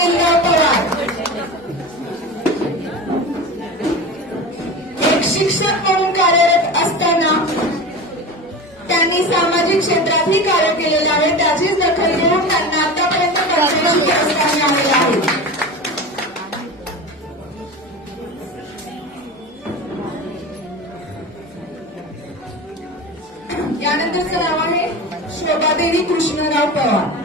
अनिलराव पवार. एक शिक्षक म्हणून कार्यरत असताना त्यांनी सामाजिक क्षेत्रातही कार्य केलेले आहे. त्याचीच दखल घेऊन त्यांना आतापर्यंत पद्मश्री पुरस्कार मिळालेला आहे. यानंतरचं नाव आहे शोभादेवी कृष्णराव पवार.